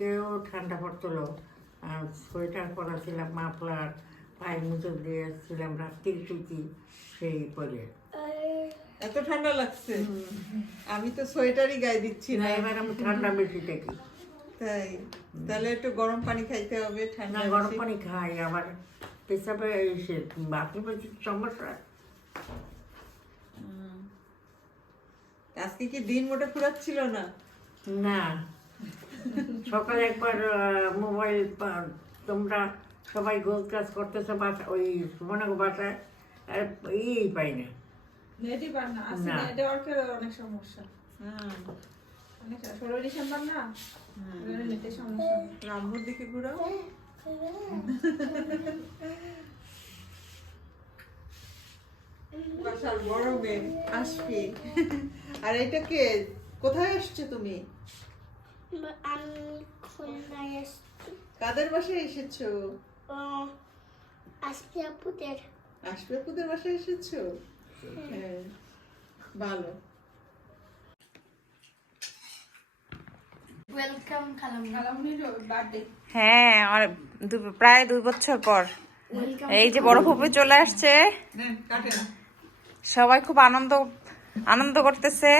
কেউ ঠান্ডা পড়ছিল আর সোয়েটার পরা ছিলাম মাফলার পায়ে মুজো দিয়ে ছিলাম রাত্রি টুকি সেই পরে এত ঠান্ডা লাগছে? আমি তো সোয়েটারই গায়ে দিচ্ছি না। এবার আমি ঠান্ডা বেশি থাকি তাই? তাহলে একটু গরম পানি খাইতে হবে ঠান্ডা গরম পানি খাই আবার পেশাবে এসে বাকি বেশি সমস্যা। আজকে কি দিন মোটা ফুরাচ্ছিল না? না। সকালে একবার মোবাইল তোমরা সবাই গোল কাজ করতেছো বাসা ওই সুমনাগো বাসায় আর এই পাই না নেটই পার না আসলে নেটওয়ার্কের অনেক সমস্যা। হুম। অনেক ষোলো ডিসেম্বর না? হুম। ওই জন্য নেটের সমস্যা। আম্মুর দিকে ঘুরাও বাসার বড় মেয়ে আসবি আর এটা কে? কোথায় আসছো তুমি? আমি খুলনায় এসছি কাদের বাসায় এসেছ? আজকে আপুদের। আশফাকুদের বাসায় এসেছ? হ্যাঁ ভালো। ওয়েলকাম খালাম খালামুনির বার্থডে হ্যাঁ আর প্রায় দুই বছর পর। এই যে বড় ফুপি চলে আসছে। না সবাই খুব আনন্দ আনন্দ করতেছে।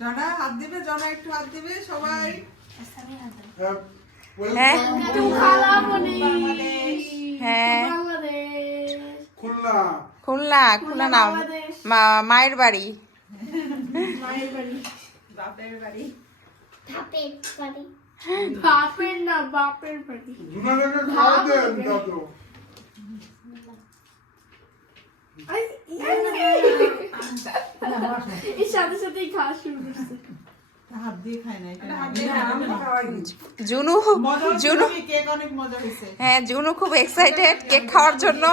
জনা হাত দিবে জনা একটু হাত দিবে সবাই। হ্যাঁ বাংলাদেশ হ্যাঁ। বাংলাদেশ। খুলনা। খুলনা খুলনা না মায়ের বাড়ি। মায়ের বাড়ি। বাপের বাড়ি। বাপের না বাপের বাড়ি। দেন সাথে সাথেই খাওয়া শুরু করছে। জুনু জুনু হ্যাঁ জুনু খুব এক্সাইটেড কেক খাওয়ার জন্য।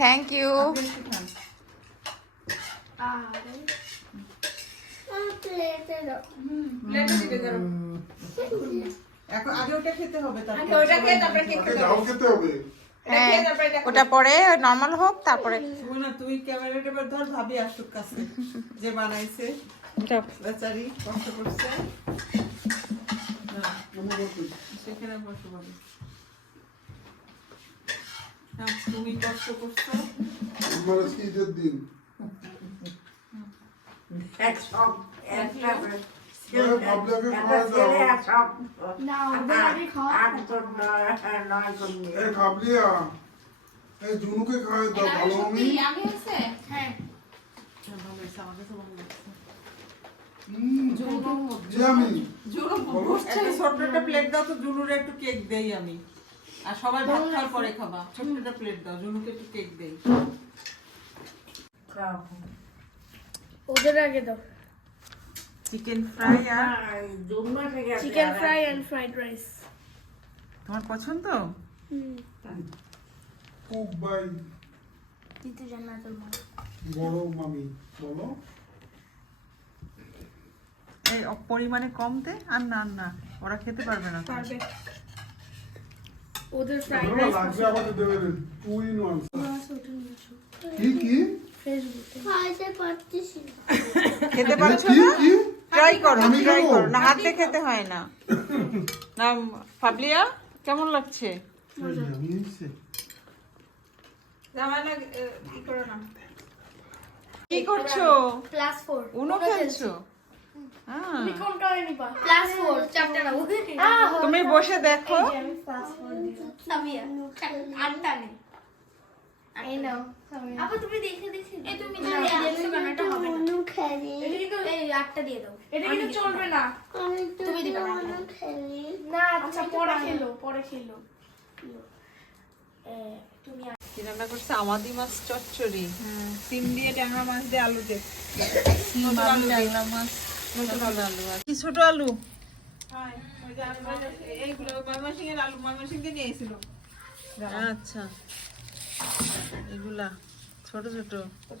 থ্যাংক ইউ এখন আগে ওটা খেতে হবে তারপর ওটা খেয়ে তারপরে কেক খেতে হবে। এটা ওটা পরে নর্মাল হোক তারপরে। তুই ক্যামেরাটা ধর ভাবি আসুক কাছে যে বানাইছে। বেচারি কষ্ট করছে। সেখানে বসে ভাবি তুমি কষ্ট করছ। আমার আজকে ঈদের দিন। এক সব একটা জুনুকে খাওয়াই দাও ভালো আমি হ্যাঁ প্লেট দাও তো জুনুরে একটু কেক দেই আমি। আর সবাই ভাত খাওয়ার পরে খাবা। ছোট্ট একটা প্লেট দাও জুনুকে একটু কেক দেই। ওদের আগে দাও। Chicken fry R? Chicken fry and fried rice তোমার পছন্দ? খুব ভাই। দিতে জান্নাতুল মা বড় মামি বলো। এই পরিমাণে কম দে আর না আর না ওরা খেতে পারবে না। পারবে। ওদের ফ্রাইড রাইস লাগবে আমাকে দেবে টু ইন ওয়ান কি কি? ফেসবুকে। খাইতে পারতেছি খেতে পারছ না? কি? ট্রাই করো ট্রাই করো। না হাতে খেতে হয় না। না ফাবলিয়া কেমন লাগছে? কি করছ? ক্লাস 4 উনো খেলছো? হ্যাঁ। তুমি কোনটা নিবা? ক্লাস 4 চারটা নাও তুমি বসে দেখো। আমি ক্লাস 4 দিব সামিয়া আটটা নেই। এই নাও আপু তুমি দেখে দেখে এই তুমি না দেখছ কেন এটা হবে না। এটা কিন্তু এই আটটা দিয়ে দাও। এটা কিন্তু চলবে না। তুমি দিবা অনু না আচ্ছা পরে খেলো পরে খেলো। তুমি কি রান্না করছে? আমাদি মাছ চচ্চড়ি। সিম দিয়ে ট্যাংরা মাছ দিয়ে আলু দিয়ে। আলু ট্যাংরা মাছ। নতুন আলু। কি ছোট আলু? হয় ওই যে আলু ভাজা, এইগুলো ময়মনসিং এর আলু ময়মনসিং থেকে নিয়ে এসেছিল। আচ্ছা। এগুলা ছোট ছোট।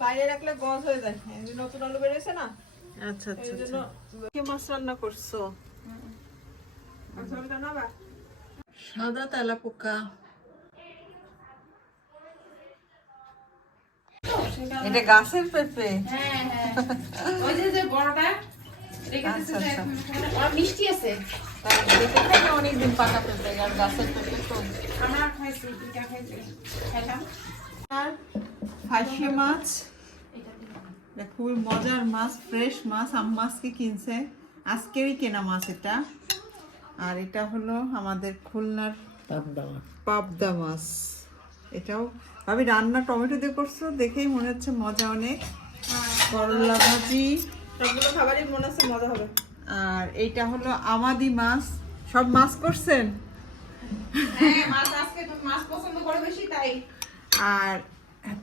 বাইরে রাখলে গজ হয়ে যায়। এই যে নতুন আলু বেরিয়েছে না? আচ্ছা আচ্ছা আচ্ছা। কি মাছ রান্না করছ? বা সাদা তেলা পোকা এটা গাছের পেঁপে? হ্যাঁ হ্যাঁ। ওই যে যে বড়টা রেখে দিছে যে আচ্ছা, মিষ্টি আছে। তার পেঁপে খাই না অনেকদিন পাকা পেঁপে আর গাছের পেঁপে তো আমরা খাইছি পিঠা খাইছি খাইলাম আর ফাঁসি মাছ। এটা খুবই মজার মাছ ফ্রেশ মাছ আম্মা আজকে কিনছে। আজকেরই কেনা মাছ এটা। আর এটা হলো আমাদের খুলনার পাবদা পাবদা মাছ। এটাও ভাবি রান্না টমেটো দিয়ে করছ দেখেই মনে হচ্ছে মজা অনেক। করলা ভাজি। সবগুলো খাবারই মনে হচ্ছে মজা হবে। আর এইটা হলো আমাদি মাছ। সব মাছ করছেন? হ্যাঁ আর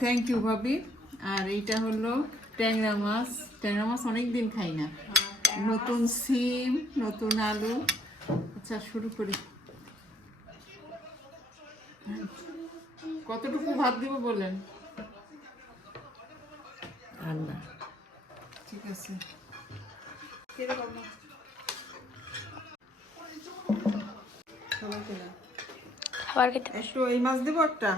থ্যাংক ইউ ভাবি। আর এইটা হলো ট্যাংরা মাছ। ট্যাংরা মাছ অনেক দিন খাই না। নতুন সিম নতুন আলু। আচ্ছা শুরু করি। কতটুকু ভাত দিব বলেন? আর না ঠিক আছে। খাবার খেতে এই মাছ দেবো একটা?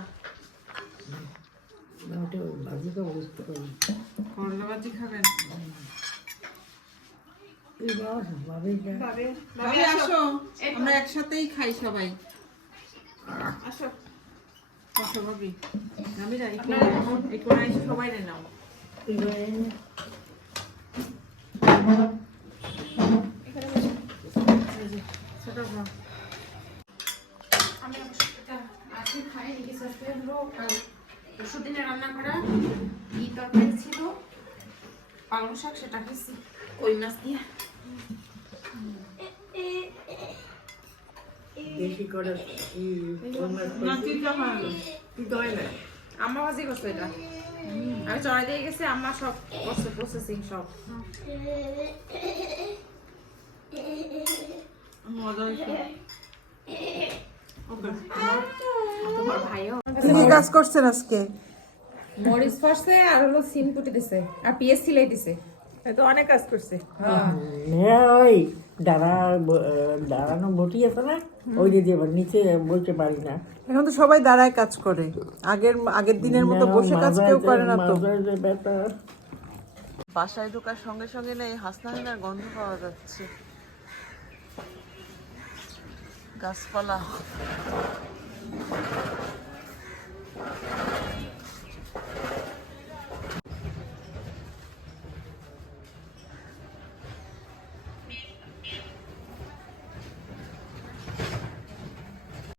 করলা ভাজি খাবেন? আসো। আমরা একসাথেই খাই সবাই। আসো। আসো ভাবি। ভাবিরা এই কোণায় সবাই নাও এই বাবা, এই নে। এই যে, ছোট ভাই। আমি অবশ্য এটা আজকে খাইনি কিছু আজকে হলো পরশু দিনে রান্না করা কি তরকারি ছিল পালং শাক সেটা খেয়েছি কই মাছ দয় আম্মা ভাজি করছে এটা আমি চড়াই দিয়ে গেছি আম্মা সব করছে প্রসেসিং সব মজা হয়েছে। তোমার ভাইও কি কাজ করছেন আজকে? মরিচ ফার্সে আর হলো সিম কুটি দিছে আর পিএস সিলাই দিছে। তো অনেক কাজ করছে। হ্যাঁ। ওই দাঁড়া দাঁড়ানো বটি আছে না? ওই দিয়ে এবার নিচে বলতে পারি না। এখন তো সবাই দাঁড়ায় কাজ করে। আগের আগের দিনের মতো বসে কাজ কেউ করে না তো। বাসায় ঢোকার সঙ্গে সঙ্গে না এই হাসনাহিনার গন্ধ পাওয়া যাচ্ছে। Gas pala.